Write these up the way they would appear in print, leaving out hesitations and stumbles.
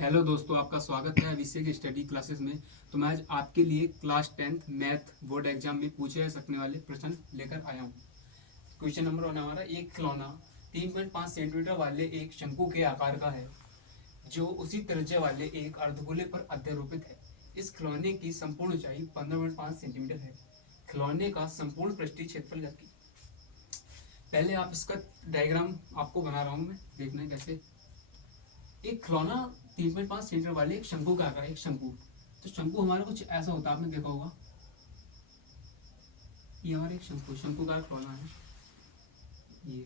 Hello दोस्तों, आपका स्वागत है अभिषेक की स्टडी क्लासेस में। तो मैं आज आपके लिए class 10th math board exam में पूछे जा सकने वाले प्रश्न लेकर आया हूँ। क्वेश्चन नंबर 1 हमारा, एक खिलौना 3.5 सेंटीमीटर वाले एक शंकु के आकार का है जो उसी त्रिज्या वाले एक अर्धगोले पर अध्यारोपित है। इस खिलौने की संपूर्ण ऊंचाई 15.5 सेंटीमीटर है। खिलौने का संपूर्ण पृष्ठीय क्षेत्रफल ज्ञात कीजिए। पहले आप इसका डायग्राम आपको बना रहा हूँ मैं, देखना है कैसे। एक खिलौना 3.5 सेंटीमीटर वाले एक शंकु का आकार, एक शंकु। तो शंकु हमारा कुछ ऐसा होता है, आपने देखा होगा। ये हमारा एक शंकु का खिलौना है। ये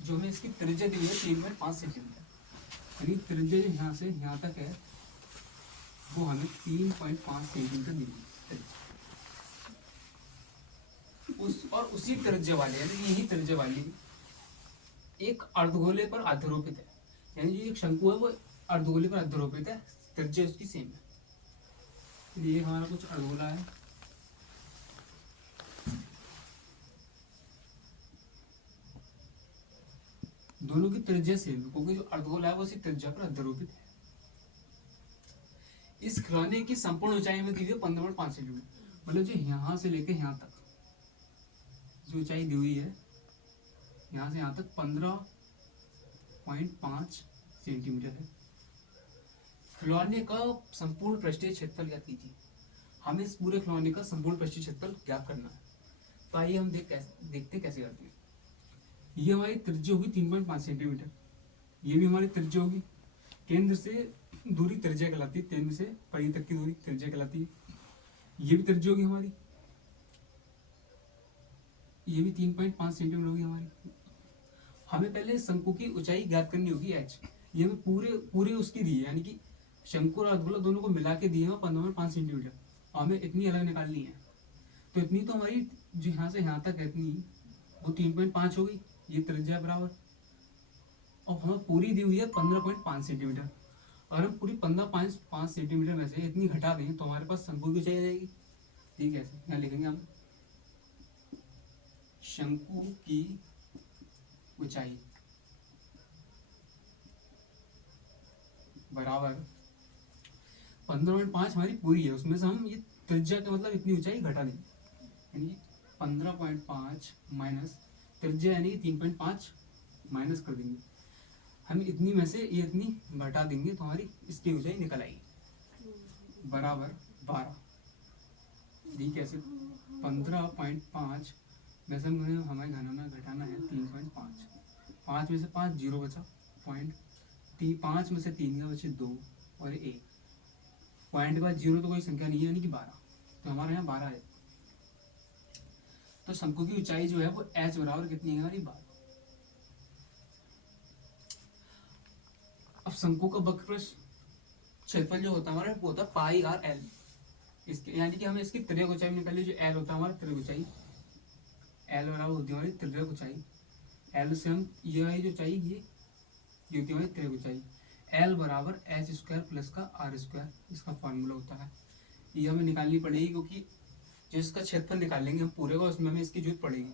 जो हमें इसकी त्रिज्या दी है 3.5 सेंटीमीटर, यानी त्रिज्या जो यहाँ से यहाँ तक है वो हमें 3.5 सेंटीमीटर दी है। उसी त्रिज्या वाले, यानी यही त्रिज्या वाली एक अर्धगोले पर अध्यारोपित है। यानी जो एक शंकु है वो अर्धगोले पर अध्यारोपित है, त्रिज्या उसकी सेम है। ये हमारा कुछ अर्धगोला है। दोनों की त्रिज्या सेम है क्योंकि जो अर्धगोला है वो उसी त्रिज्या पर अध्यारोपित है। इस खिलौने की संपूर्ण ऊंचाई में दी हुई है 15.5 सेंटीमीटर, मतलब जो यहाँ से लेके यहाँ तक जो ऊंचाई दी हुई है, यहाँ से यहाँ तक 15.5 सेंटीमीटर है। खिलौने का संपूर्ण पृष्ठीय क्षेत्रफल ज्ञात कीजिए। हमें इस पूरे खिलौने का संपूर्ण पृष्ठीय क्षेत्रफल ज्ञात करना है। तो आइए हम देखते कैसे करते हैं। ये हमारी त्रिज्या होगी 3.5 सेंटीमीटर, ये भी हमारी त्रिज्या होगी। केंद्र से दूरी त्रिज्या कहलाती है, केंद्र से परिधि तक की दूरी त्रिज्या कहलाती है। ये भी त्रिज्या होगी हमारी, ये भी 3.5 सेंटीमीटर होगी हमारी। हमें पहले शंकु की ऊंचाई ज्ञात करनी होगी h। ये हमें पूरे उसकी दी है, यानी कि शंकु और अर्धगोला दोनों को मिला के दिए हैं 15.5 सेंटीमीटर, और हमें इतनी अलग निकालनी है। तो इतनी तो हमारी जो यहाँ से यहाँ तक है इतनी, वो 3.5 हो गई, ये त्रिज्या बराबर। और हमें पूरी दी हुई है 15.5 सेंटीमीटर, और हम पूरी 15.5 सेंटीमीटर में से इतनी घटा दें तो हमारे पास शंकु की ऊंचाई आ जाएगी। ठीक है, यहाँ लिखेंगे हम शंकु की ऊंचाई बराबर 15.5 हमारी पूरी है, उसमें से हम ये त्रिज्या का मतलब इतनी ऊंचाई घटा देंगे, यानी 15.5 माइनस त्रिज्या यानी 3.5 माइनस कर देंगे। हम इतनी में से ये इतनी घटा देंगे तो हमारी इसकी ऊंचाई निकल आएगी बराबर 12। दी कैसे? 15.5 में से हमें घटाना है 3.5। 5 में से 5 जीरो बचा, 5 में से 3 का बचे 2 और 1 पॉइंट के बाद जीरो तो कोई संख्या नहीं है, यानी कि 12। तो हमारे यहाँ 12 है। तो शंकु की ऊंचाई जो है वो h बराबर कितनी है हमारी? 12। अब शंकु का वक्रपृष्ठ क्षेत्रफल जो होता है हमारा वो होता है पाई आर एल। इसके यानी कि हमें इसकी त्रिज्या ऊंचाई निकाली, जो एल होता है हमारा त्रिज्या ऊंचाई, एल बराबर होती है हमारी त्रिज्या ऊंचाई। एल से हम ये वाली जो ऊंचाई ये होती है हमारी त्रिज्या ऊंचाई। एल बराबर एच स्क्वायर प्लस का आर स्क्वायर, इसका फॉर्मूला होता है। ये हमें निकालनी पड़ेगी क्योंकि जो इसका क्षेत्रफल निकालेंगे हम पूरे का, उसमें हमें इसकी जरूरत पड़ेगी।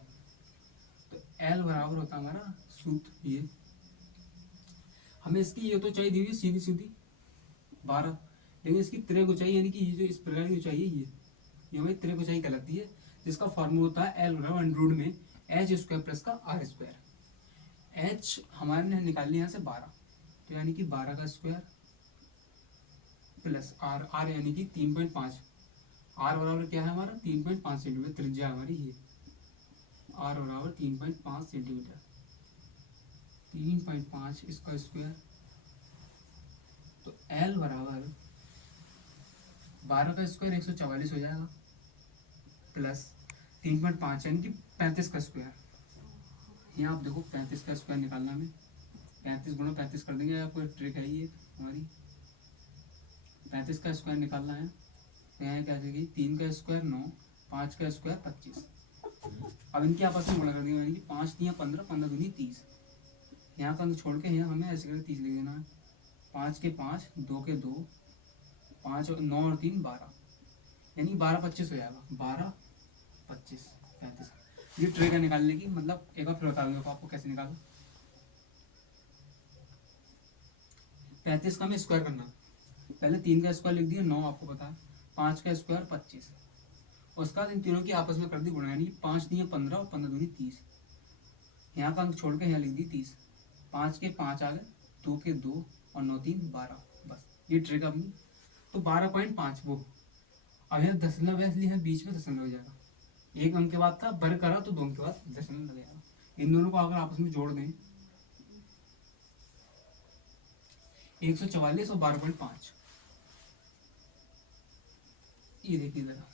तो एल बराबर होता है हमारा सूत्र ये, हमें इसकी ये तो ऊंचाई दी हुई सीधी सीधी 12, लेकिन इसकी त्रिज्या ऊंचाई यानी कि ये जो इस प्रकार की ऊंचाई है ये हमारी त्रिज्या ऊंचाई कहलाती है, जिसका फॉर्मूला होता है एल बराबर अंडर रूट में एच स्क्वायर प्लस का आर स्क्वायर। एच हमारे ने निकालनी यहाँ से 12, तो यानी कि 12 का स्क्वायर प्लस आर, आर यानी कि 3.5। आर बराबर क्या है हमारा? 3.5 सेंटीमीटर त्रिज्या हमारी ये, आर बराबर 3.5 सेंटीमीटर। 3.5 इसका स्क्वायर, तो एल बराबर 12 का स्क्वायर 144 हो जाएगा, प्लस 3.5 यानी कि 35 का स्क्वायर। यहाँ आप देखो 35 का स्क्वायर निकालना हमें, 35 गुणा 35 कर देंगे, आपको ट्रिक है ये हमारी। 35 का स्क्वायर निकालना है, तो यहाँ क्या करेगी? 3 का स्क्वायर 9, 5 का स्क्वायर 25। अब इनके आपस में गुणा कर देंगे, यानी कि 5 दिया 15, 15 दूनी 30। यहाँ का छोड़ के यहाँ हमें ऐसे करके 30 लिख देना है। 5 के 5, 2 के 2, 5 और 9 और 3 12, यानी 12 25 हो जाएगा। 12 25 35। ये ट्रिक है निकालने की, मतलब एक बार फिर बता दूंगा आपको कैसे निकालो। 35 का हमें स्क्वायर करना। पहले 3 का स्क्वायर लिख दिया 9, आपको पता है। 5 का स्क्वायर 25, उसके बाद इन तीनों की आपस में कर दी गुणा, यानी 5 दिए 15 और 15 दूनी 30। यहाँ का अंक छोड़ के यहाँ लिख दी 30। 5 के 5 आ गए, 2 के 2 और 9 3 12, बस ये ट्रिक अपनी। तो 12.5 वो। अब यहाँ दशमलव इसलिए है बीच में दशमलव हो जाएगा। एक अंक के बाद था बर करा तो 2 अंक के बाद दशमलव लग जाएगा। इन दोनों को अगर आपस में जोड़ दें 144 और 12.5, ये देखिए जरा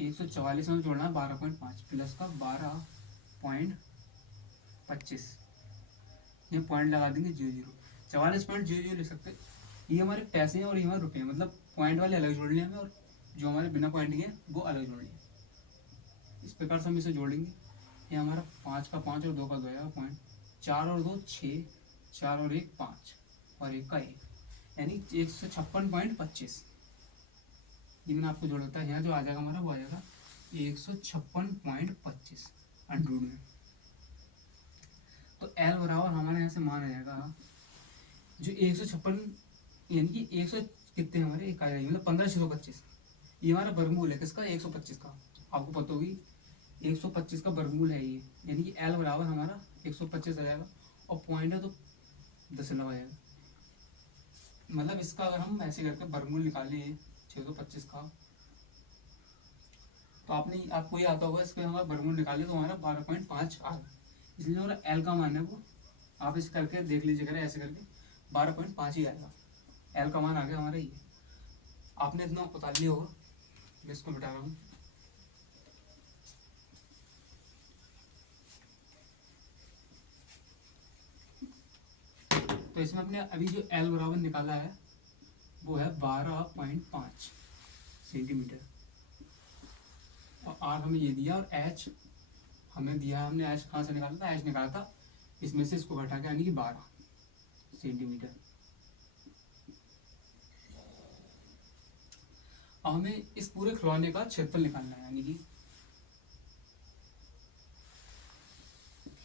144 में जोड़ना है 12.5 प्लस का 12.25, ये पॉइंट लगा देंगे 00। 44.00 लिख सकते। ये हमारे पैसे हैं और ये हमारे रुपए हैं, मतलब पॉइंट वाले अलग जोड़ लिए हमें और जो हमारे बिना पॉइंट के वो अलग जोड़ लिए। इस प्रकार से हम इसे जोड़ेंगे। ये हमारा 5 का 5 और 2 का 2 आएगा पॉइंट, 4 और 2 6, 4 और 1 5 और 1 का 1, यानी 156.25। ये मैंने आपको जोड़ा था। यहाँ जो आ जाएगा हमारा वो आ जाएगा 156.25 अंडरूट में। तो एल बराबर हमारे यहाँ से मान आ जाएगा जो 156, यानी कि 100 कितने हमारे एक आएगा, मतलब 15,625। ये हमारा वर्गमूल है किसका, 125 का। आपको पता होगी 125 का वर्गमूल है ये, यानी कि एल बराबर हमारा 125 आ जाएगा और पॉइंट है तो दशमलव आ जाएगा। मतलब इसका अगर हम ऐसे करके वर्गमूल निकालें 625 का, तो आपको ये आता होगा इसको हमारा वर्गमूल निकाले तो हमारा 12.5 आ गया। इसलिए हमारा एल का मान है वो, आप इस करके देख लीजिए, करें ऐसे करके 12.5 ही आएगा। एल का मान आ गया हमारा ये। आपने इतना उतार लिया होगा, मैं इसको मिटा रहा हूँ। तो इसमें अपने अभी जो एल बराबर निकाला है वो है 12.5 सेंटीमीटर, और आर हमें ये दिया और एच हमें दिया। हमने एच कहाँ से निकाला था, एच निकाला था इसमें से इसको घटा के, यानी कि 12 सेंटीमीटर। अब हमें इस पूरे खिलौने का क्षेत्रफल निकालना है, यानी कि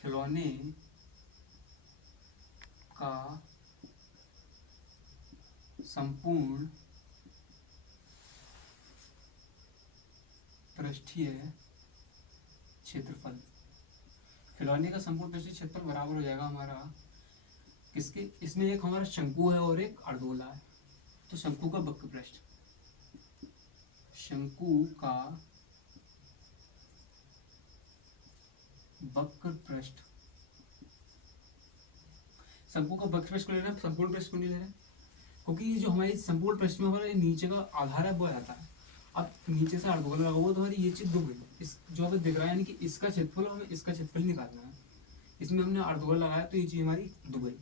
खिलौने का संपूर्ण पृष्ठीय क्षेत्रफल। खिलौने का संपूर्ण पृष्ठीय क्षेत्रफल बराबर हो जाएगा हमारा किसके, इसमें एक हमारा शंकु है और एक अर्धगोला है। तो शंकु का वक्र पृष्ठ, शंकु का वक्र पृष्ठ, शंकु का वक्र पृष्ठ को ले रहे हैं, संपूर्ण पृष्ठ को नहीं ले रहे हैं, क्योंकि ये जो हमारी संपूर्ण पृष्ठ में हमारा नीचे का आधार है वो आता है। अब नीचे से अर्धगोला लगा हुआ तो हमारी ये चीज डूब गई। इस जो हमें दिख रहा है, यानी कि इसका क्षेत्रफल, हमें इसका क्षेत्रफल निकालना है। इसमें हमने अर्धगोला लगाया तो ये चीज हमारी डूब गई।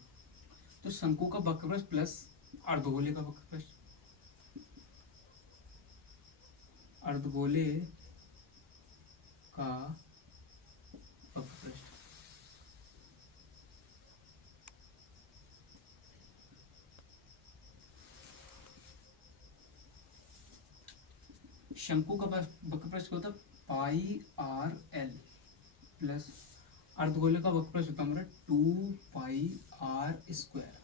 तो शंकु का वक्र पृष्ठ प्लस अर्धगोले का वक्र पृष्ठ, अर्धगोले का वक्र पृष्ठ, शंकु का वक्र पृष्ठ होता है पाई आर एल प्लस अर्धगोले का वक्र पृष्ठ होता है हमारा 2 पाई आर स्क्वायर।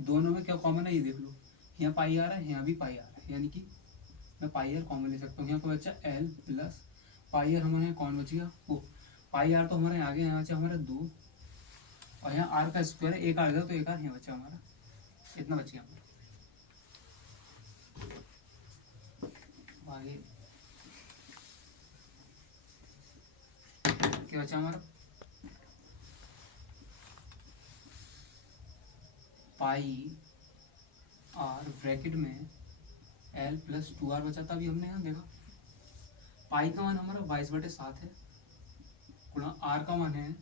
दोनों में क्या कॉमन है ये देख लो, यहाँ पाई आर है, यहाँ भी पाई आर है, यानी कि मैं पाई आर कॉमन ले सकता हूँ। यहाँ पर बचा एल प्लस पाई आर, हमारे यहाँ कौन बचेगा वो पाई आर, तो हमारे आगे यहाँ बचा हमारा 2 और यहाँ आर का स्क्वायर एक आ गया तो एक आर यहाँ बचा हमारा, इतना बच गया हमारा। आगे क्या बचा हमारा, पाई आर ब्रैकेट में एल प्लस 2 आर बचा था। अभी हमने यहाँ देखा पाई का मान हमारा 22/7 है, गुणा आर का मान है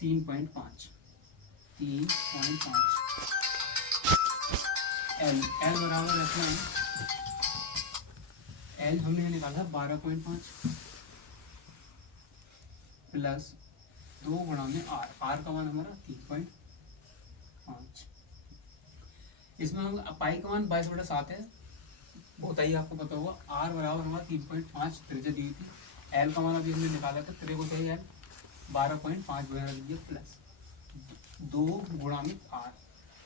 3.5, 3.5। एल बराबर रखना है, एल हमने यहाँ निकाला 12.5 प्लस 2 गुणा में आर, आर का मान हमारा 3.5। इसमें हम पाई का मान 22/7 है, बहुत ही आपको पता होगा। आर बराबर हमारा 3.5 त्रिज्या दी थी। एल का मान अभी हमने निकाला था, त्रिज्या को चाहिए 12.5 वगैरह लीजिए प्लस 2 गुणांक आर,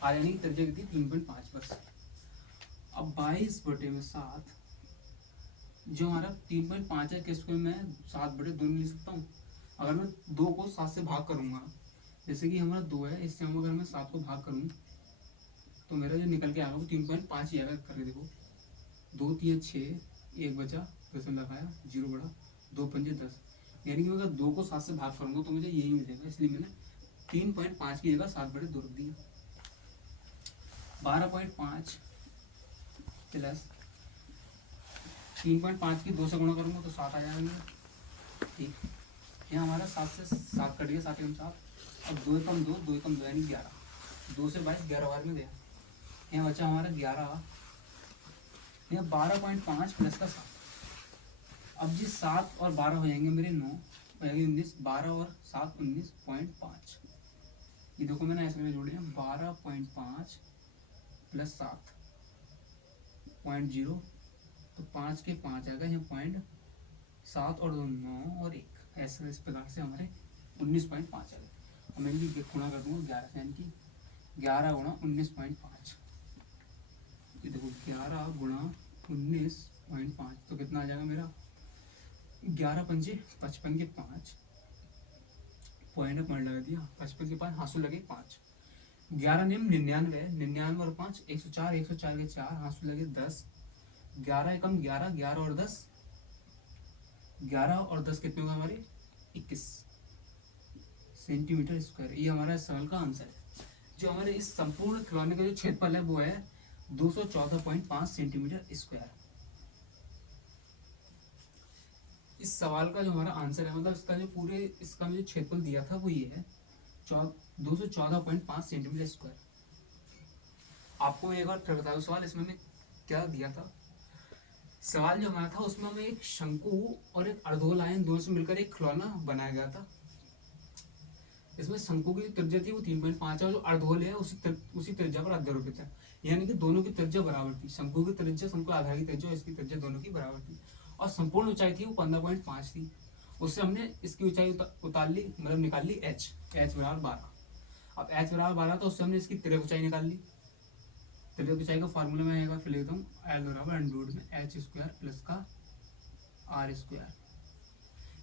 आर यानी कि त्रिज्या कितनी 3.5 बस। अब 22/7 जो हमारा 3.5 है, किसको मैं 7/2 नहीं लिख सकता हूँ? अगर मैं 2 को 7 से भाग करूंगा, जैसे कि हमारा 2 है, इससे हम अगर मैं 7 को भाग करूँ तो मेरा जो निकल के आएगा वो 3.5 ही आएगा। करके देखो, 2 3 6, 1 बचा, दशमलव लगाया, 0 बढ़ा, 2 5 10, यानी कि मैं अगर 2 को 7 से भाग करूंगा तो मुझे यही मिलेगा, इसलिए मैंने 3.5 की जगह 7/2 रख दिया। 12.5 प्लस 3.5 की 2 से गुणा करूंगा तो 7 आ जाएगा मेरा। ठीक, यहाँ हमारा 7 से 7 कट गया, 7 एकम 7, अब 2 एकम 2, 2 एकम 2 यानी 11, 2 से 22, 11 बार में गया। यहाँ बचा हमारा 11, यहाँ 12.5 प्लस का 7। अब जी 7 और 12 हो जाएंगे मेरे 9, हो जाएंगे 19, 12 और 7 19.5। ये देखो मैंने ऐसे में जोड़े हैं, 12.5 प्लस 7.0, तो 5 के 5 आएगा यहाँ 0.7 और 2 9 और 1, ऐसे इस प्रकार से हमारे 19.5 आएगा। अब मैं भी गुणा कर दूंगा 11 से, यानी कि 11 गुणा 19.5। ये देखो 11 गुणा 19.5 तो कितना आ जाएगा मेरा, 11 पंजे 55 के 5, पॉइंट पॉइंट लगा दिया, 55 के 5 हासु लगे 5, 11 नियम 99, 99 और 5 104, 104 के 4 हासु लगे 10, 11 एकम 11, 11 और 10, 11 और 10 कितने हुए हमारे 21 सेंटीमीटर स्क्वायर। ये हमारा इस सवाल का आंसर है। जो हमारे इस संपूर्ण खिलौने का जो क्षेत्रफल है वो है 214.5 सेंटीमीटर स्क्वायर। इस सवाल का जो हमारा आंसर है, मतलब इसका जो पूरे इसका जो क्षेत्रफल दिया था वो ये है 214.5 सेंटीमीटर स्क्वायर। आपको एक बार फिर बता दूं सवाल इसमें मैं क्या दिया था। सवाल जो हमारा था उसमें हमें एक शंकु और एक अर्धगोलायन दोनों से मिलकर एक खिलौना बनाया गया था। इसमें शंकु की त्रिज्या थी वो 3.5 है, और जो अर्धगोल है उसी त्रिज्या पर अध्यारोपित है, यानी कि दोनों की त्रिज्या बराबर थी। शंकु की त्रिज्या, शंकु आधार की त्रिज्या और इसकी त्रिज्या दोनों की बराबर थी, और संपूर्ण ऊंचाई थी वो 15.5 थी। उससे हमने इसकी ऊंचाई उतार ली, मतलब निकाल ली h बराबर 12। अब h बराबर 12 तो उससे हमने इसकी तिर्यक ऊंचाई निकाल ली। तिर्यक ऊंचाई का फॉर्मूला मैं आएगा, फिर लिखता हूँ l बराबर अंडररूट में h स्क्वायर प्लस का r स्क्वायर।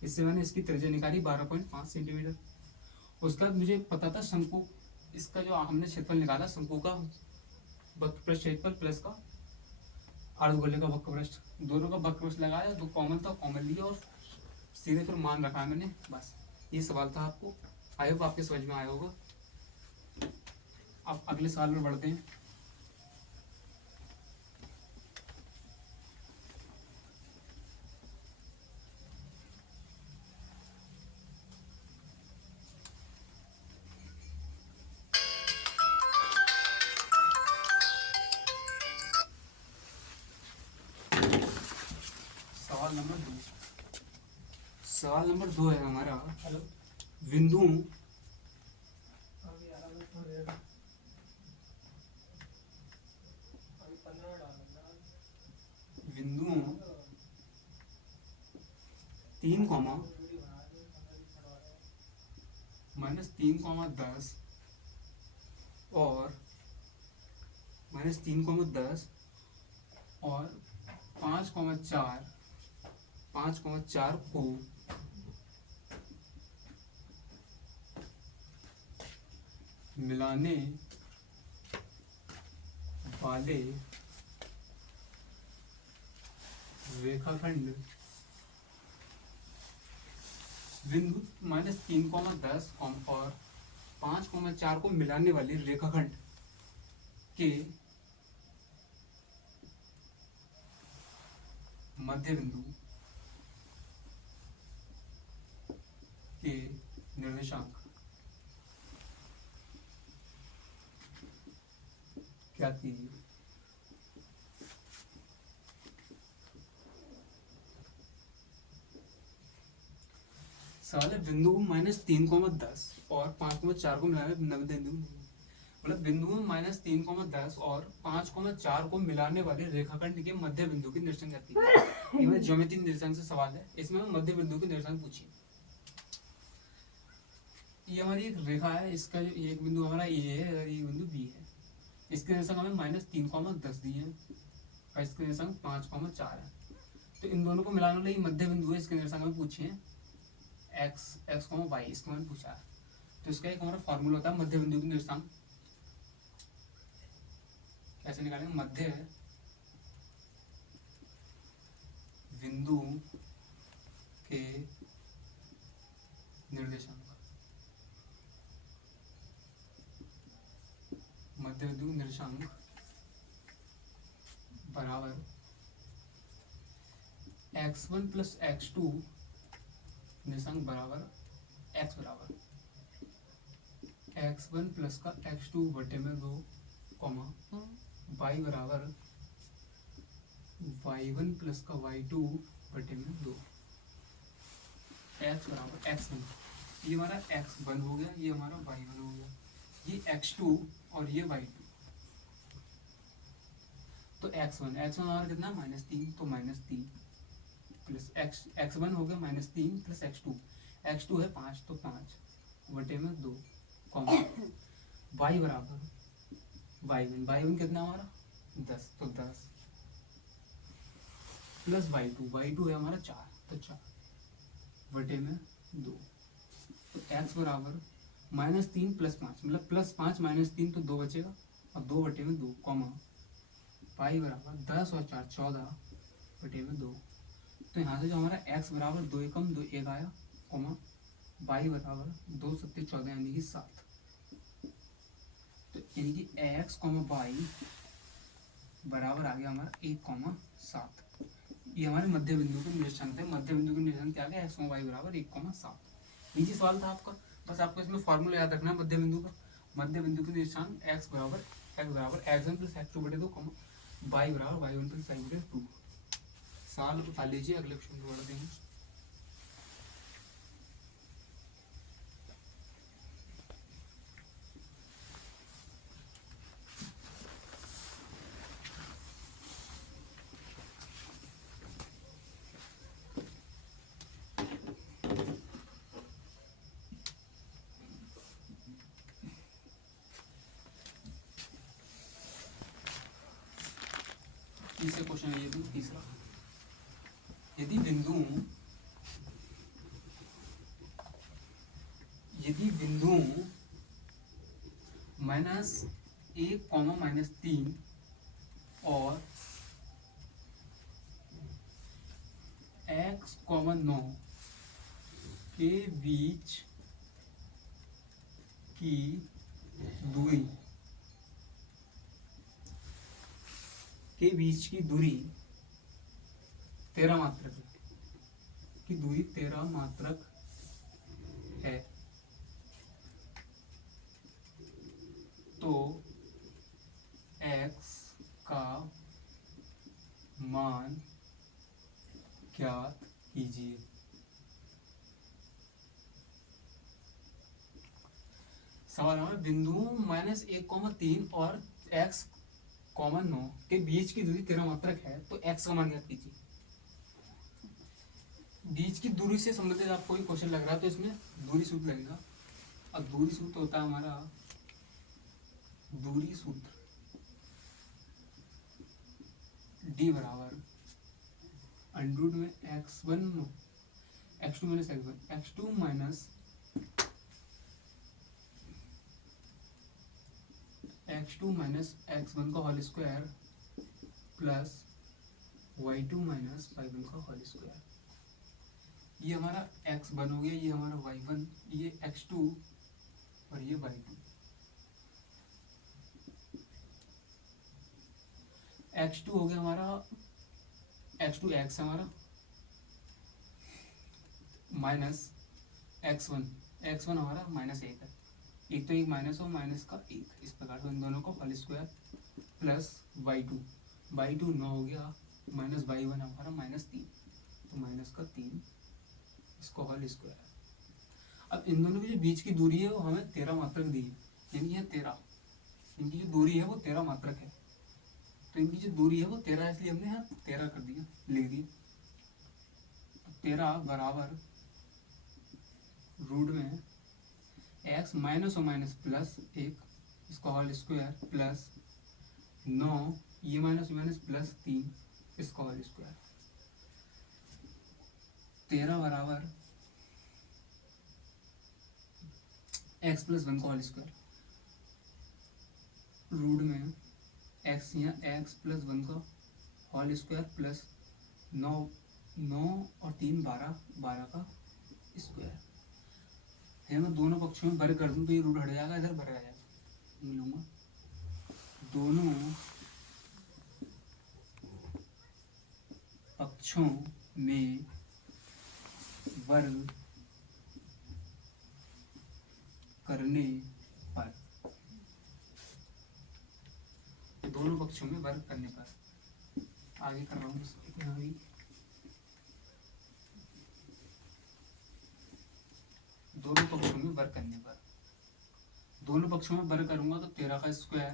इससे मैंने इसकी त्रिज्या निकाली 12.5 सेंटीमीटर। उसके बाद मुझे पता था शंकु, इसका जो हमने क्षेत्रफल निकाला शंकु का वक्रपृष्ठ क्षेत्रफल प्लस का अर्धगोले का वक्रपृष्ठ, दोनों का वक्रपृष्ठ लगाया, दो कॉमन था, कॉमन लिया और सीधे फिर मान रखा मैंने। बस ये सवाल था। आपको आई होप आपके समझ में आया होगा। अब अगले सवाल में बढ़ते हैं। सवाल नंबर 2 है हमारा, बिंदुओं बिंदुओं 3, -3, -10 और -3, 10 और 5,4 को मिलाने वाले रेखाखंड बिंदु -3, 10 और 5,4 को मिलाने वाले रेखाखंड के मध्य बिंदु के निर्देशांक क्या कीजिए। सवाल है बिंदु -3, 10 और 5,4 को मिलाने मध्य बिंदु, मतलब बिंदु -3, 10 और 5,4 को मिलाने वाले रेखाखंड के मध्य बिंदु के निर्देशांक क्या कीजिए। ये ज्योमेट्री निर्देशांक से सवाल है, इसमें मध्य बिंदु के निर्देशांक पूछिए। ये हमारी एक रेखा है, इसका जो एक बिंदु हमारा ए है और एक बिंदु बी है, इसके निर्देशांक हमें -3, 10 दिए हैं और इसके निर्देशांक 5, 4 है। तो इन दोनों को मिलाने वाला ये मध्य बिंदु है, इसके निर्देशांक हमें पूछे हैं x, y, इसको मैंने पूछा है। तो इसका एक हमारा फॉर्मूला होता है मध्य बिंदु के निर्देशांक। कैसे निकालेंगे? मध्य बिंदु के निर्देशांक, मध्य बिंदु निर्देशांक बराबर x1 + x2 निर्देशांक बराबर x बराबर x1 + का x2 बटे में 2, y बराबर y1 + का y2 बटे में 2, x बराबर x1। ये हमारा x1 हो गया, ये हमारा y1 हो गया, ये x2 और ये y2। तो x1 हमारा कितना? -3, तो -3 प्लस x1 हो गया -3 प्लस x2 है 5, तो 5 बटे में 2, y बराबर y1 कितना हमारा? 10, तो 10 प्लस y2 है हमारा 4, तो 4 बटे में 2। तो x बराबर -3 + 5, मतलब +5 -3, तो 2 बचेगा और 2 बटे में 2, y बराबर 10 और 4 14 बटे में 2। तो यहाँ से जो हमारा x बराबर 2 एकम 2 1 आया, y बराबर 2 7 14 यानी कि 7। तो यानी कि x, y बराबर आ गया हमारा 1, 7। ये हमारे मध्य बिंदु के निर्देशांक थे। मध्य बिंदु के निर्देशांक क्या गया? x, y बराबर 1, 7। नीचे सवाल था आपका, बस आपको इसमें फॉर्मूला याद रखना है मध्य बिंदु का। मध्य बिंदु के निर्देशांक x बराबर x1 + x2 बटे 2, y बराबर y1 + y बटे 2। साल उठा लीजिए, अगले क्वेश्चन को बढ़ा देंगे। तीसरा क्वेश्चन है ये भी, तीसरा। यदि बिंदु -1, -3 और x, 9 के बीच की दूरी 13 मात्रक है, की दूरी 13 मात्रक है, तो x का मान ज्ञात कीजिए। सवाल है बिंदु -1, 3 और x, 9 के बीच की दूरी 13 मात्रक है, तो x का मान ज्ञात कीजिए। बीच की दूरी से संबंधित आपको कोई क्वेश्चन लग रहा है तो इसमें दूरी सूत्र लगेगा। और दूरी सूत्र होता है हमारा दूरी सूत्र d बराबर √ में x1 x2 - x1 x2 - x1 का whole square plus y2 - y1 का होल स्क्वायर। ये हमारा x1 हो गया, ये हमारा y1, ये x2 और ये y2। x2 हो गया हमारा x2 x हमारा माइनस x1 हमारा -1 है, एक तो एक माइनस और माइनस का 1, इस प्रकार से इन दोनों को होल स्क्वायर प्लस y2 9 हो गया माइनस y1 हमारा -3, तो माइनस का 3, इसको होल स्क्वायर। अब इन दोनों के जो बीच की दूरी है वो हमें 13 मात्रक दी है, यानी कि 13, इनकी जो दूरी है वो 13 मात्रक है। तो इनकी जो दूरी है वो 13, इसलिए हमने यहाँ 13 कर दिया, लिख दिया। 13 बराबर √ में x माइनस और माइनस प्लस 1 इसका होल स्क्वायर प्लस 9 ये माइनस प्लस 3 इसका होल स्क्वायर 13 बराबर x प्लस 1 का होल स्क्वायर रूट में x या x प्लस 1 का होल स्क्वायर प्लस 9 और 3 12 का स्क्वायर है। मैं दोनों पक्षों में वर्ग कर दूं तो ये रूट हट जाएगा, इधर वर्ग आ जाएगा। लूँगा दोनों पक्षों में वर्ग करने पर, दोनों पक्षों में वर्ग करने पर, आगे कर रहा हूँ दोनों पक्षों में वर्ग करने पर, दोनों पक्षों में वर्ग करूंगा तो 13 का स्क्वायर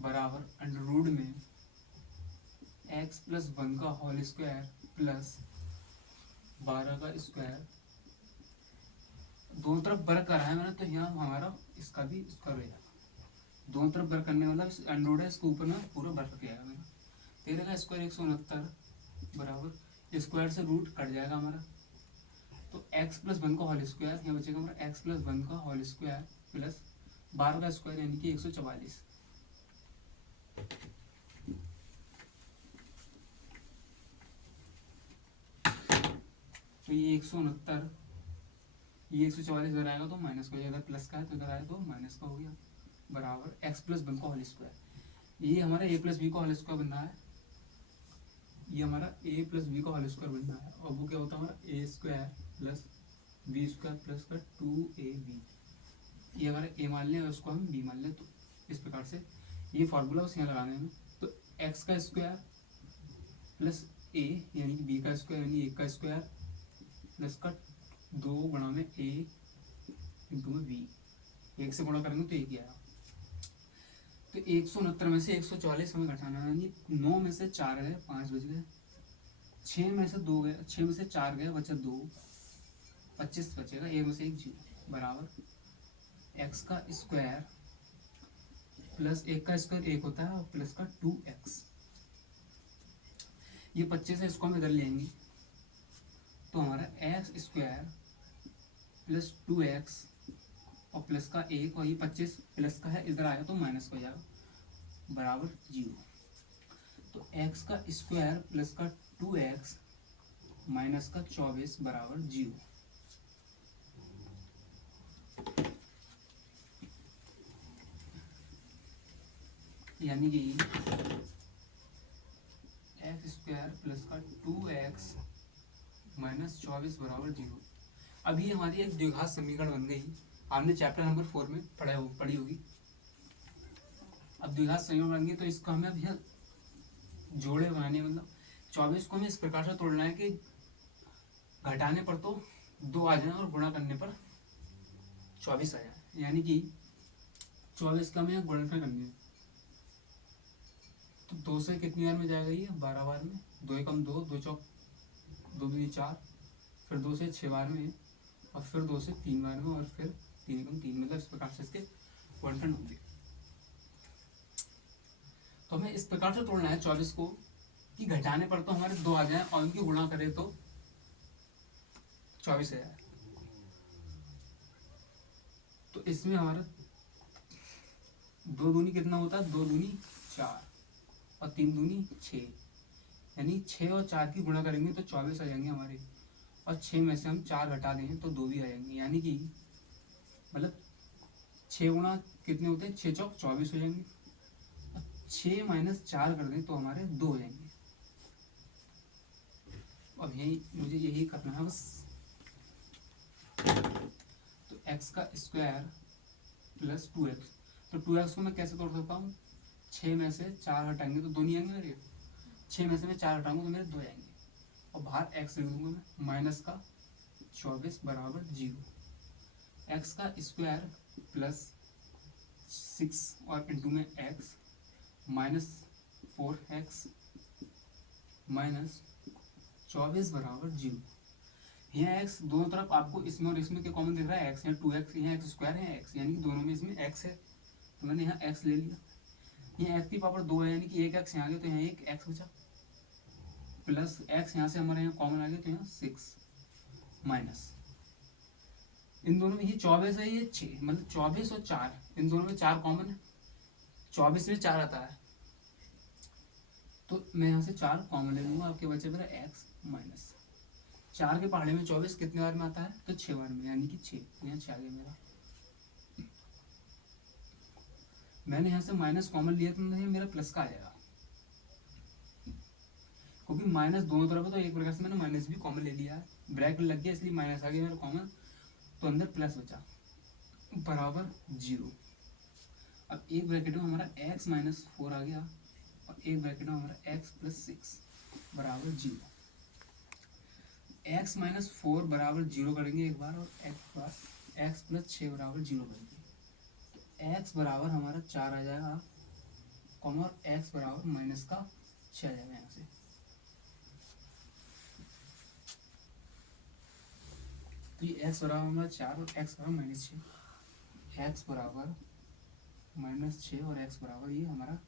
बराबर अंडर रूट में x प्लस 1 का होल स्क्वायर प्लस 12 का स्क्वायर, दोनों तरफ वर्ग करा है मैंने तो यहाँ हमारा इसका भी इसका रहेगा। दोनों तरफ वर्ग करने वाला अंडर रूट है, इसके ऊपर में पूरा वर्ग किया है मैंने। 13 का स्क्वायर 169 बराबर स्क्वायर से रूट कट जाएगा हमारा, तो x प्लस 1 का होल स्क्वायर यहाँ बचेगा हमारा x प्लस 1 का होल स्क्वायर प्लस 12 का स्क्वायर यानी कि 144। तो ये 169 ये 144 इधर आएगा तो माइनस का, इधर प्लस का है तो इधर आएगा तो माइनस का हो गया बराबर x प्लस 1 का होल स्क्वायर। ये हमारा a प्लस बी का होल स्क्वायर बनना है, ये हमारा a प्लस बी का होल स्क्वायर बनना है। और वो क्या होता है हमारा a square plus b square plus का 2ab। ये अगर a मान लें और उसको हम b मान लें तो इस प्रकार से ये फॉर्मूला बस यहाँ लगाने में। तो x का स्क्वायर प्लस a यानी कि b का स्क्वायर यानी 1 का स्क्वायर प्लस का 2 गुणा में a इंटू में b, 1 से गुणा करेंगे तो 1 ही आएगा। तो 169 में से 144 हमें घटाना है, यानी 9 में से 4 गए 5 बच गए, 6 में से 2 गए 6 में से 4 गए बचा 2 25 बचेगा, 1 में से 1 0 बराबर x का स्क्वायर प्लस 1 का स्क्वायर 1 होता है और प्लस का 2x। ये 25 है, इसको हम इधर लेंगे तो हमारा x स्क्वायर प्लस 2x और प्लस का 1 और ये 25 प्लस का है इधर आया तो माइनस का हो जाएगा बराबर 0। तो x का स्क्वायर प्लस का 2x माइनस का 24 बराबर 0। यानी कि x स्क्वायर प्लस का 2x माइनस 24 बराबर 0। अभी हमारी एक द्विघात समीकरण बन गई, आपने चैप्टर नंबर 4 में पढ़ी होगी। अब द्विघात समीकरण बन गई तो इसको हमें अभी जोड़े बनाने, मतलब 24 को हमें इस प्रकार से तोड़ना है कि घटाने पर तो 2 आ जाए और गुणा करने पर 24 आ जाए, यानी कि 24 का हमें गुणनफल करनी है। तो 2 से कितनी बार में जाएगा ये 12 बार में, 2 एकम 2 2 चौक 2 दूनी 4, फिर 2 से 6 बार में और फिर 2 से 3 बार में और फिर 3 एकम 3, मतलब इस प्रकार से इसके गुणनफल होंगे। तो हमें इस प्रकार से तोड़ना है 24 को कि घटाने पर तो हमारे 2 आ जाए और उनकी गुणा करें तो 24 आ जाए। तो इसमें हमारा 2 दूनी कितना होता है, 2 दूनी 4 और 3 दूनी 6, यानी 6 और 4 की गुणा करेंगे तो 24 आ जाएंगे हमारे, और 6 में से हम 4 घटा देंगे तो 2 भी आ जाएंगे, यानी कि मतलब 6 गुणा कितने होते हैं 6 चौक 24 हो जाएंगे, 6 माइनस 4 कर दें तो हमारे 2 हो जाएंगे। अब यही मुझे यही करना है बस। तो x का स्क्वायर प्लस 2x, तो 2x को मैं कैसे तोड़ सकता हूँ, 6 में से 4 हटाएंगे तो 2 नहीं आएंगे मेरे, 6 में से मैं 4 हटाऊंगा तो मेरे 2 आएंगे, और बाहर x लिख दूंगा मैं माइनस का 24 बराबर 0। x का स्क्वायर प्लस 6 और इंटू में x माइनस 4x माइनस 24 बराबर 0। यहाँ x दोनों तरफ आपको इसमें और इसमें क्या कॉमन दिख रहा है, x है, 2x, यहाँ x स्क्वायर है x, यानी कि दोनों में इसमें x है, तो मैंने यहाँ x ले लिया। यहाँ x की पावर 2 है, यानी कि एक x यहाँ आ गया, तो यहाँ एक x बचा, प्लस x यहाँ से हमारे यहाँ कॉमन आ गया, तो यहाँ 6 माइनस इन दोनों में ये 24 है, ये 6, मतलब 24 और 4, इन दोनों में 4 कॉमन है, 24 में 4 आता है, तो मैं यहाँ से 4 कॉमन ले लूंगा, आपके बचे मेरा x माइनस 4 के पहाड़े में 24 कितने बार में आता है, तो 6 बार में, यानी कि 6 यहाँ 6 आ गया मेरा। मैंने यहाँ से माइनस कॉमन लिया तो मेरा प्लस का आ जाएगा, क्योंकि माइनस दोनों तरफ है, तो एक प्रकार से मैंने माइनस भी कॉमन ले लिया है, ब्रैकेट लग गया इसलिए माइनस आ गया मेरा कॉमन, तो अंदर प्लस बचा बराबर 0। अब एक ब्रैकेट में हमारा x माइनस 4 आ गया, और एक ब्रैकेट में हमारा x प्लस 6 बराबर 0। x माइनस 4 बराबर 0 करेंगे एक बार, और x प्लस 6 बराबर 0 करेंगे, तो x बराबर हमारा 4 आ जाएगा, कॉमा, और x बराबर माइनस का 6 आ जाएगा यहाँ से। तो ये x बराबर हमारा 4 और x बराबर माइनस 6, x बराबर माइनस 6 और x बराबर ये हमारा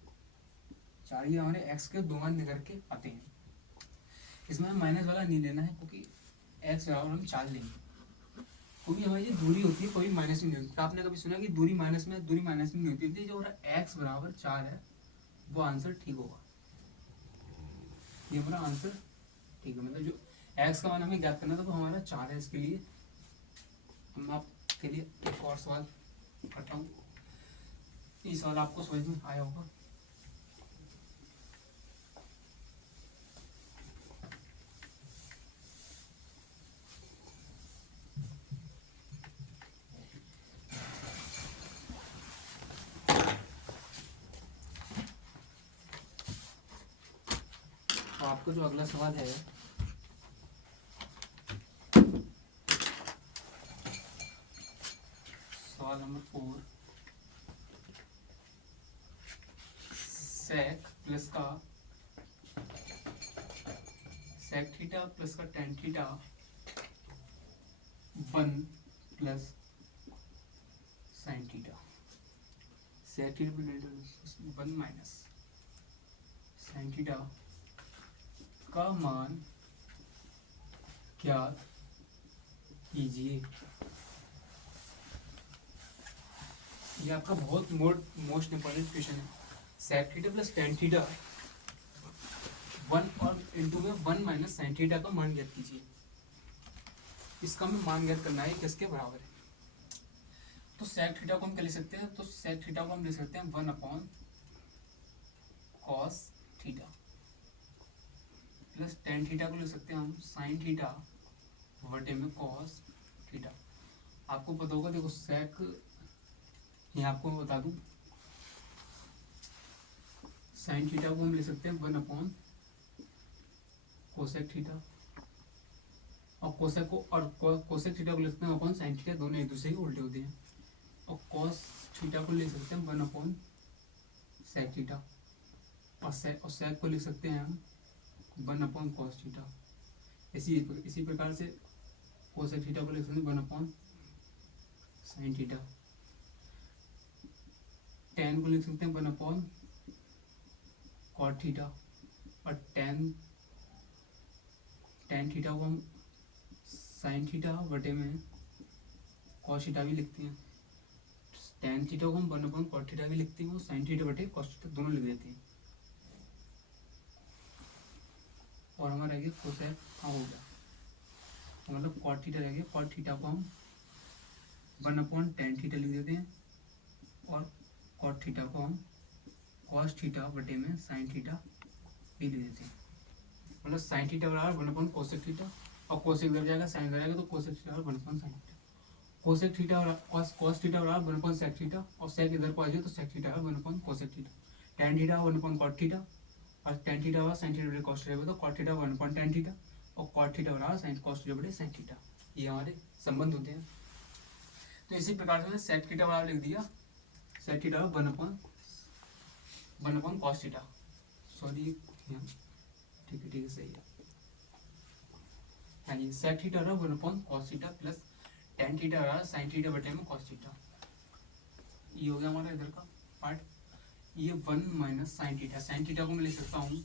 4, ये हमारे x के दो मान निकल के आते हैं। इसमें माइनस वाला नहीं लेना है, क्योंकि x बराबर हम 4 लेंगे, क्योंकि हमारी जो दूरी होती है कोई माइनस में नहीं होती। आपने कभी सुना कि दूरी माइनस में नहीं होती थी, जो हमारा x बराबर 4 है वो आंसर ठीक होगा, ये हमारा आंसर ठीक है, मतलब जो x का मान हमें ज्ञात करना था वो हमारा 4 है। इसके लिए हम आपके लिए एक और सवाल करता हूँ, ये सवाल आपको समझ में आया होगा। तो आपको जो अगला सवाल है, सवाल नंबर 4, सेक प्लस का सेक थीटा प्लस का tan theta 1 plus sine theta, sec theta plus 1 minus sine theta का मान ज्ञात कीजिए। ये आपका बहुत मोस्ट इंपॉर्टेंट क्वेश्चन है। Sec theta plus tan theta 1 और इंटू में 1 माइनस साइन थीटा का मान ज्ञात कीजिए। इसका हमें मान ज्ञात करना है, किसके बराबर है। तो सेक थीटा को हम क्या ले सकते हैं, तो सेक थीटा को हम ले सकते हैं 1 upon cos theta, plus tan theta को ले सकते हैं हम साइन थीटा बटे में कॉस थीटा। आपको पता होगा, देखो सेक, ये आपको मैं बता दूं, साइन थीटा को हम ले सकते हैं 1 अपॉन कोसेक थीटा, और कोसेक को और कोसेक थीटा को ले सकते हैं अपॉन साइन थीटा, दोनों एक दूसरे के उल्टे होते हैं। और कॉस थीटा को ले सकते हैं 1 अपॉन सेक थीटा, और सेक को ले सकते हैं हम 1 अपॉन कॉस थीटा। इसी प्रकार से कोसेक थीटा को ले सकते हैं 1 अपॉन साइन थीटा। टेन को लिख सकते हैं 1 अपॉन कॉट थीटा, और टेन थीटा को हम साइन थीटा बटे में कॉस थीटा भी लिखते हैं। टेन थीटा को हम 1 अपॉन कॉट थीटा भी लिखते हैं, और साइन थीटा बटे कॉस थीटा दोनों लिख देते हैं। और हमारा रह गया कोसेक, हाँ हो गया, तो मतलब कॉट थीटा रह गया। कॉट थीटा को हम 1 अपॉन टेन थीटा लिख देते हैं, और कॉट थीटा को हम कॉस थीटा बटे में साइन थीटा भी लिख देते हैं। मतलब साइन थीटा बराबर 1 अपॉन कोसेक थीटा, और कोसेक इधर जाएगा, साइन इधर जाएगा, तो कोसेक थीटा बराबर 1 upon sine theta. Cosec theta cos theta बराबर 1 अपॉन सेक थीटा, और सेक इधर को आ जाए तो सेक थीटा बराबर 1 upon cosec theta. Tan theta 1 upon cot theta, और टेन थीटा बराबर साइन थीटा बटे कॉस थीटा, तो cot theta 1 upon tan theta, और कॉट थीटा बराबर साइन कॉस थीटा बटे साइन थीटा। ये हमारे संबंध होते हैं। तो इसी प्रकार से सेक थीटा बराबर लिख दिया, सेक थीटा बराबर 1 अपॉन कॉस थीटा, सॉरी ठीक है सही है। यानी सेक थीटा रहा 1/cos theta plus tan theta रहा sin थीटा बटे में cos थीटा। ये हो गया हमारा इधर का पार्ट। ये 1 minus sine theta, sine theta को मैं लिख सकता हूँ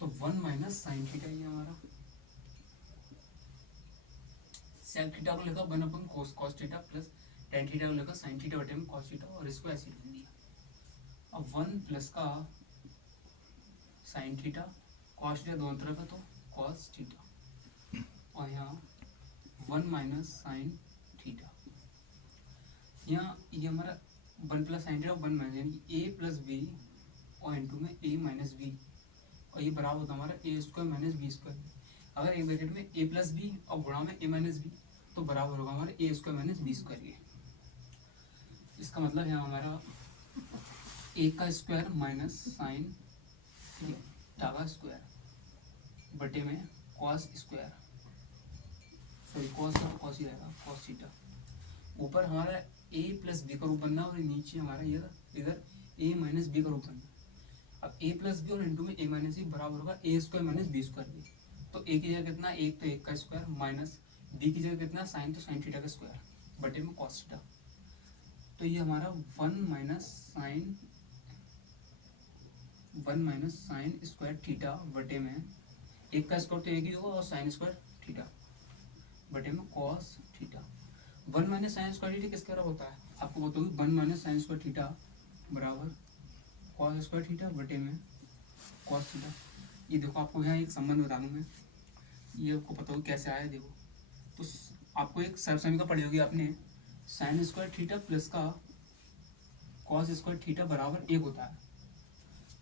तो 1 माइनस साइन थीटा ये हमारा, सेक थीटा को लिखा 1/cos theta plus tan theta को लिखा sin थीटा बटे में cos थीटा, और इसको ऐसे लिख दिया। अब 1 प्लस का sin थीटा, cos थीटा दोनों तरफ है तो cos थीटा, और यहाँ 1 माइनस साइन थीटा। यहाँ ये हमारा 1 प्लस साइन थीटा 1 माइनस, यानी a प्लस बी और इंटू में a माइनस बी, और ये बराबर होता है हमारा ए स्क्वायर माइनस बी स्क्वायर। अगर एक ब्रैकेट में a प्लस बी और गुणा में a माइनस बी तो बराबर होगा हमारा ए स्क्वायर माइनस बी स्क्वायर। ये इसका मतलब है हमारा a का स्क्वायर माइनस साइन थीटा का स्क्वायर बटे में कॉस स्क्वायर, सॉरी कॉस का कॉस ही रहेगा कॉस थीटा। ऊपर हमारा a प्लस बी का रूप बनना और नीचे हमारा इधर a माइनस बी का रूप बनना। अब a प्लस बी और इंटू में a माइनस बी बराबर होगा ए स्क्वायर माइनस बी स्क्वायर भी। तो a की जगह कितना, एक तो एक का स्क्वायर माइनस b की जगह कितना साइन, तो साइन थीटा का स्क्वायर बटे में कॉस थीटा। तो ये हमारा 1 माइनस साइन स्क्वायर थीटा बटे में एक का स्क्वायर तो एक ही होगा और साइन स्क्वायर थीटा बटे में cos theta. 1 minus sine square theta किसके बराबर होता है आपको बताओगे, 1 माइनस साइन स्क्वायर थीटा बराबर कॉस स्क्वायर थीटा बटे में कॉस थीटा। ये देखो आपको यहाँ एक संबंध बता दूँ मैं, ये आपको पता होगा कैसे आया। देखो तो आपको एक सरसमी पढ़ी होगी आपने, साइन स्क्वायर थीटा प्लस का कॉस स्क्वायर थीटा बराबर 1 होता है।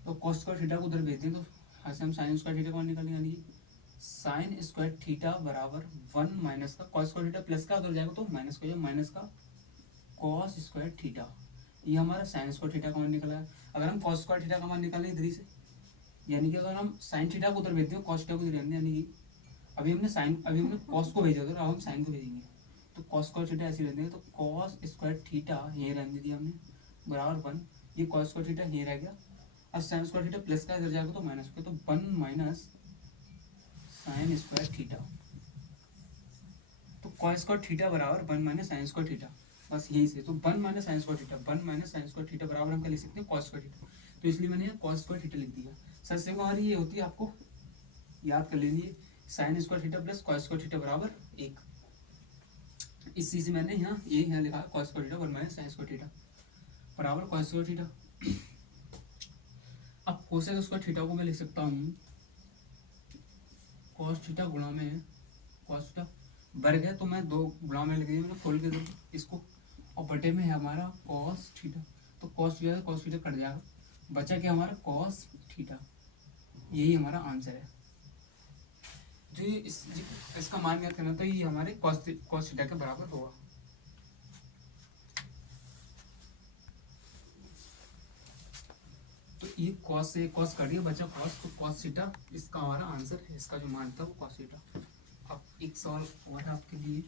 तो कॉस स्क्वायर थीटा को उधर भेजते हैं तो यहाँ से हम साइन स्क्वायर थीटा को निकालेंगे, यानी कि साइन स्क्वायर थीटा बराबर 1 माइनस का कॉस स्क्वायर थीटा प्लस का उधर जाएगा तो माइनस का, माइनस का कॉस स्क्वायर थीटा। ये हमारा साइन स्क्वायर थीटा का मान निकला है। अगर हम कॉस स्क्वायर थीटा का मान निकालें इधर से, यानी कि अगर हम साइन थीटा को उधर भेजते हैं कॉस थीटा को इधर, यानी कि अभी हमने कॉस को भेजा था, अब हम साइन को भेजेंगे तो कॉस स्क्वायर थीटा ऐसे रहने, तो कॉस स्क्वायर थीटा यहीं रहने दिया हमने बराबर 1, ये कॉस स्क्वायर थीटा यहीं रह गया। अब साइन स्क्वायर थीटा प्लस का इधर जाएगा तो माइनस का, तो 1 माइनस साइन स्क्वायर थीटा, तो कॉस स्क्वायर थीटा बराबर 1 माइनस साइन स्क्वायर थीटा, बस यही से। तो 1 minus sine square theta, 1 minus sine square theta बराबर हम क्या लिख सकते हैं, कॉस स्क्वायर थीटा। तो इसलिए मैंने कॉस स्क्वायर थीटा लिख दिया। सर से हमारी ये होती है, आपको याद कर लेनी, sine square theta plus cos square theta बराबर 1। इसी से मैंने यहाँ लिखा cos square theta 1 minus sine square theta बराबर कॉस स्क्वायर थीटा। अब कोसेक स्क्वायर थीटा को मैं लिख सकता हूँ कॉस थीटा गुणा में कॉस थीटा, वर्ग है तो मैं 2 गुणा में लिख दिया मैंने खोल के इसको, और बटे में है हमारा कॉस थीटा। तो कॉस थीटा कट जाएगा, बचा क्या हमारा कॉस थीटा। यही हमारा आंसर है। जो इसका मान ज्ञात करना था, ये हमारे कॉस थीटा के बराबर होगा। तो ये कॉस से कॉस कट गया, बचा कॉस, तो कॉस थीटा इसका हमारा आंसर है। इसका जो मान था वो कॉस थीटा। अब एक सवाल और है आपके लिए,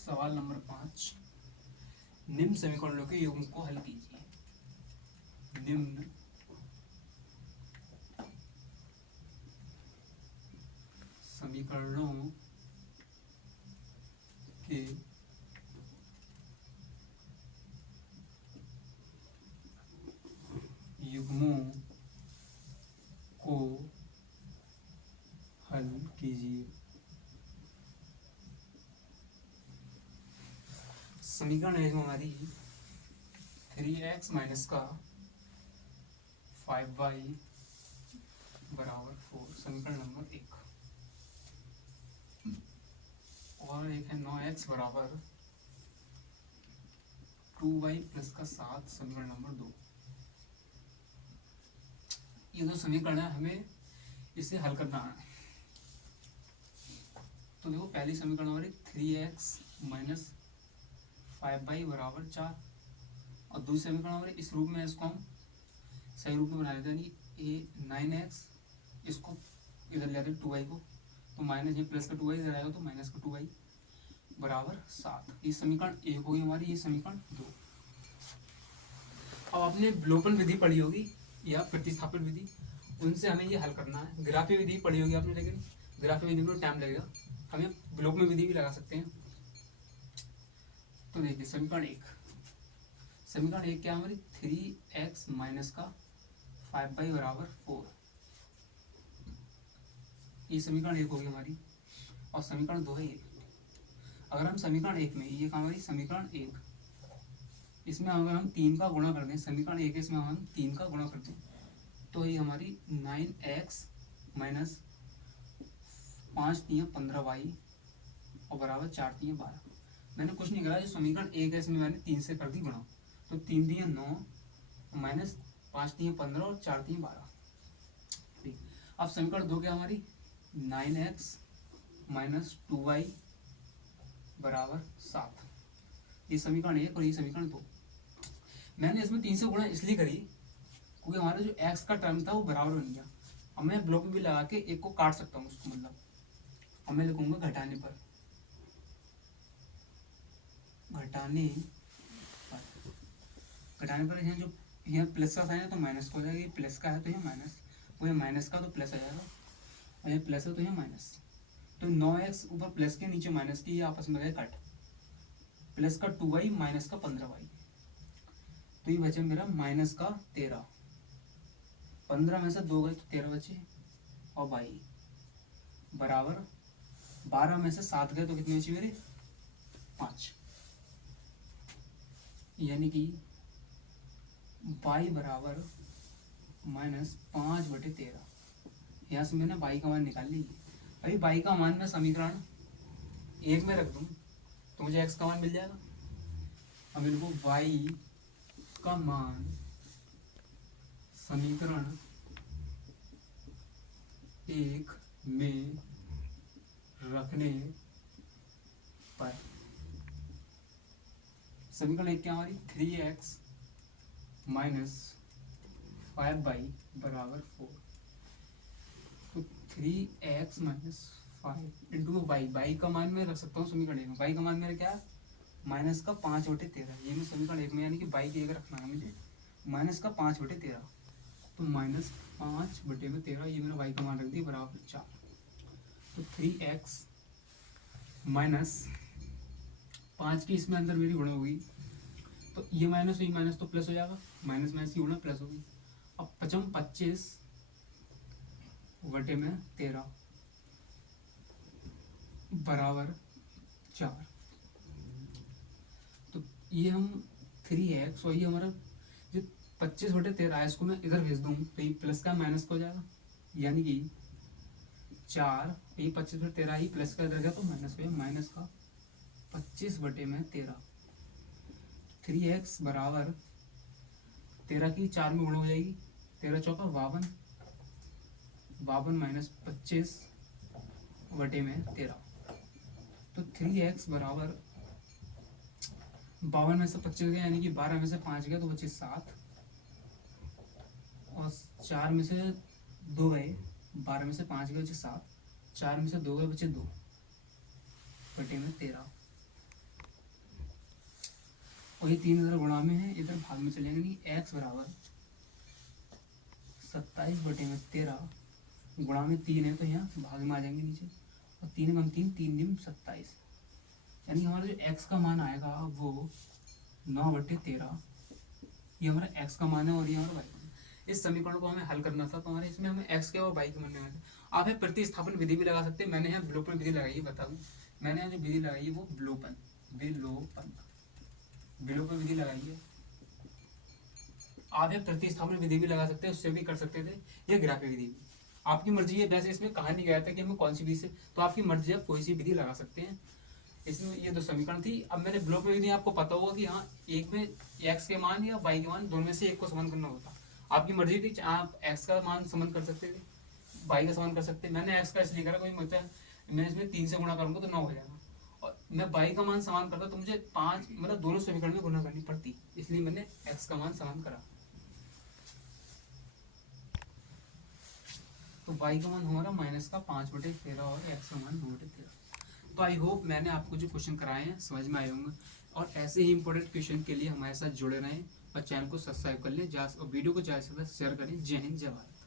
सवाल नंबर 5, निम्न समीकरणों के योग को हल कीजिए। निम्न समीकरणों के युग्मों को हल कीजिए। समीकरण है हमारी 3x माइनस का 5y बराबर 4, समीकरण नंबर 1। और एक है 9x बराबर 2y प्लस का 7, समीकरण नंबर 2। ये दो समीकरण है, हमें इसे हल करना है। तो देखो पहली समीकरण हमारी 3x माइनस 5y बराबर 4, और दूसरी समीकरण हमारी इस रूप में, इसको हम सही रूप में बना देते हैं, ये 9x, इसको इधर ले आते 2y को, तो माइनस ये प्लस का 2y इधर आएगा तो माइनस का 2y बराबर 7। ये समीकरण 1 होगी हमारी, ये समीकरण 2। अब आपने विलोपन विधि पढ़ी होगी या प्रतिस्थापन विधि, उनसे हमें ये हल करना है। ग्राफी विधि पढ़ी होगी आपने, लेकिन ग्राफी विधि में टाइम लगेगा, हमें विलोपन विधि भी लगा सकते हैं। तो देखिए समीकरण 1, समीकरण 1 क्या हमारी 3x माइनस का 5y बराबर 4, ये समीकरण 1 होगी हमारी। और समीकरण 2 है ये। अगर हम समीकरण 1 में, ये हमारी समीकरण 1, इसमें अगर हम 3 का गुणा कर दें, समीकरण 1 इसमें हम 3 का गुणा कर दें, तो ये हमारी 9x माइनस 5 3 15y और बराबर 4 3 12। मैंने कुछ नहीं करा, जो समीकरण 1 है इसमें मैंने 3 से कर दी गुणा, तो 3 3 9 माइनस 5 3 15 और 4 3 12। ठीक, अब समीकरण 2 क्या हमारी 9x माइनस 2y बराबर 7, ये समीकरण 1 और ये समीकरण 2। मैंने इसमें 3 से गुणा इसलिए करी क्योंकि हमारा जो x का टर्म था वो बराबर बन गया। अब मैं ब्लॉक में भी लगा के एक को काट सकता हूँ उसको, मतलब अब मैं लिखूंगा घटाने पर, घटाने पर यहाँ जो यहाँ प्लस का साइन है तो माइनस का हो जाएगा, ये प्लस का है तो यहाँ माइनस, वो ये माइनस का तो प्लस आ जाएगा, और ये प्लस है तो यहाँ माइनस। तो 9x ऊपर प्लस के नीचे माइनस की, ये आपस में गए कट, प्लस का 2y माइनस का 15y, तो ये बचे मेरा माइनस का 13, 15 में से 2 गए तो 13 बचे, और y बराबर 12 में से 7 गए तो कितने बचे मेरे 5, यानी कि y बराबर माइनस 5/13। यहाँ से मैंने y का मान निकाल ली। अभी y का मान मैं समीकरण 1 में रख दूं तो मुझे x का मान मिल जाएगा। अब इनको y का मान समीकरण 1 में रखने पर समीकरण 1 क्या हमारी 3x माइनस 5y बराबर 4, तो 3x माइनस 5 इंटू y का मान मैं रख सकता हूँ समीकरण 1 में। y का मान मेरा क्या है माइनस का 5/13, ये मैं समीकरण 1 में, यानी कि y के 1 रखना है मुझे, माइनस का 5/13, तो माइनस 5/13, ये मेरा y का मान रख दिया बराबर 4। तो 3x माइनस 5 की इसमें अंदर मेरी गुणा होगी, तो ये माइनस हुई, माइनस तो प्लस हो जाएगा, माइनस माइनस की गुणा प्लस होगी। अब 25/13 बराबर 4, तो ये हम 3x और ये हमारा जो 25/13 है इसको मैं इधर भेज दूँ तो ये प्लस का माइनस का हो जाएगा, यानी कि 4, ये 25/13 ही प्लस का इधर गया तो माइनस हो गया, माइनस का 25/13, 3x बराबर 13 की 4 में गुणा हो जाएगी, 13 चौका 52, 52 माइनस 25/13, तो 3x बराबर 52 में से 25 गया, यानी कि 12 में से 5 गया तो बचे 7, और 4 में से 2 गए, 12 में से 5 गए बचे 7, 4 में से 2 गए बचे 2/13, और ये 3 इधर गुणा में है, इधर भाग में चलेंगे नहीं, x बराबर 27/13 गुणा में 3 है तो यहाँ भाग में आ जाएंगे नीचे, और 3 कम 3 3 दिन 27, यानी हमारा जो x का मान आएगा वो 9/13, ये हमारा x का मान है और ये हमारा y का मान। इस समीकरण को हमें हल करना था, तो हमारे इसमें हमें x के और y के मान में आया था। आप है प्रतिस्थापन विधि भी लगा सकते हैं, मैंने यहाँ विलोपन विधि लगाई है, बता दूं मैंने यहाँ जो विधि लगाई है वो विलोपन विधि लगाई है। आप प्रतिस्थापन विधि भी लगा सकते हैं, उससे भी कर सकते थे, या ग्राफी विधि भी, आपकी मर्जी है। वैसे इसमें कहा नहीं गया था कि हमें कौन सी विधि से, तो आपकी मर्जी है, कोई सी विधि लगा सकते हैं। इसमें ये दो समीकरण थी। अब मेरे ब्लॉक में विधि आपको पता होगा कि हाँ एक में x के मान या y के मान दोनों में से एक को समान करना होता। आपकी मर्जी थी, आप एक्स का मान समान कर सकते थे, वाई का समान कर सकते हैं। मैंने एक्स का इसलिए करा कोई मतलब मैं इसमें 3 से गुणा करूंगा तो 9 हो जाएगा, और मैं वाई का मान समान करता तो मुझे 5 मतलब दोनों समीकरण में गुणा करनी पड़ती, इसलिए मैंने एक्स का मान समान करा। तो y का मान हमारा -5/13 और x का मान 9/13। तो आई होप मैंने आपको जो क्वेश्चन कराए हैं समझ में आए होंगे, और ऐसे ही इंपॉर्टेंट क्वेश्चन के लिए हमारे साथ जुड़े रहें और चैनल को सब्सक्राइब कर लें, और वीडियो को ज़्यादा से ज़्यादा शेयर करें। जय हिंद, जय भारत।